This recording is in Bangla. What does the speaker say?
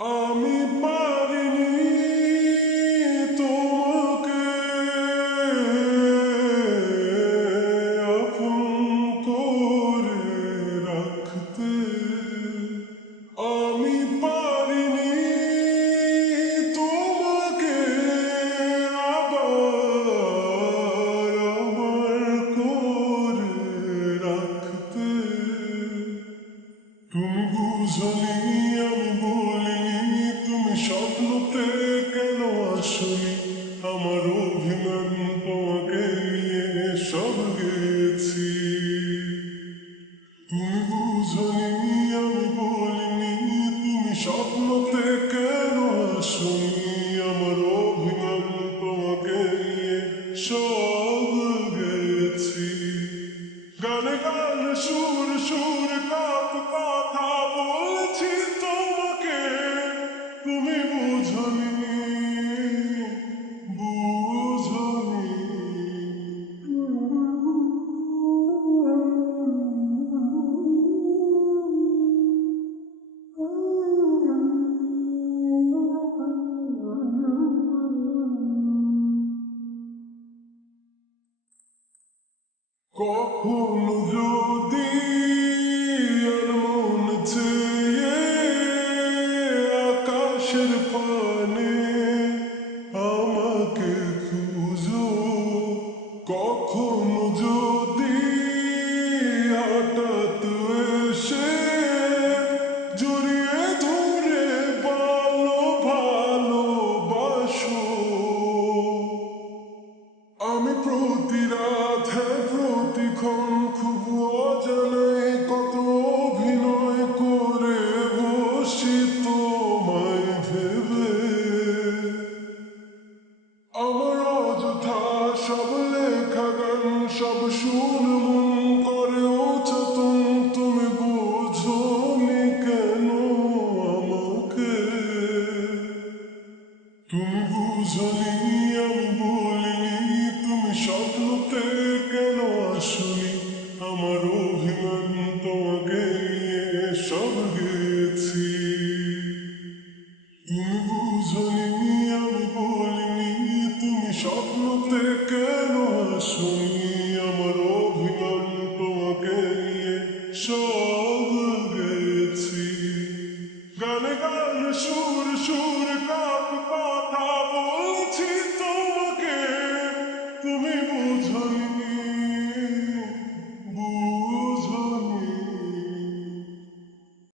আমি পারিনি তোমাকে আপন করে রাখতে। আমি পারিনি তোমাকে আবার আমার করে রাখতে। তুমি বুঝনি আমি বলিনি, তুমি স্বপ্নতে কেন আসনি। আমার অভিমান তোমাকে নিয়ে সব গেছি। তুমি বুঝনি আমি বলিনি, তুমি স্বপ্নতে কেন আসনি। আমার অভিমান তোমাকে নিয়ে সব গেছি। গানে গানে সুর সুর কত কথা বলছি তোমাকে, তুমি বুঝনি বুঝনি। কখনো যদি আর মন চেয়ে আকাশের পানে আমাকে খুঁজো, কখনো যদি হঠাৎ এসে জড়িয়ে ধরে ভালোবাসো। আমি প্রতি রাত প্রতিক্ষণ খুব অজানায় কত অভিনয় করে বসি তোমায় ভেবে। আমার অযথা সব লেখা গান সব শুন মন করে অচেতন, তুমি বোঝনি কেন আমাকে। তুমি বুঝনি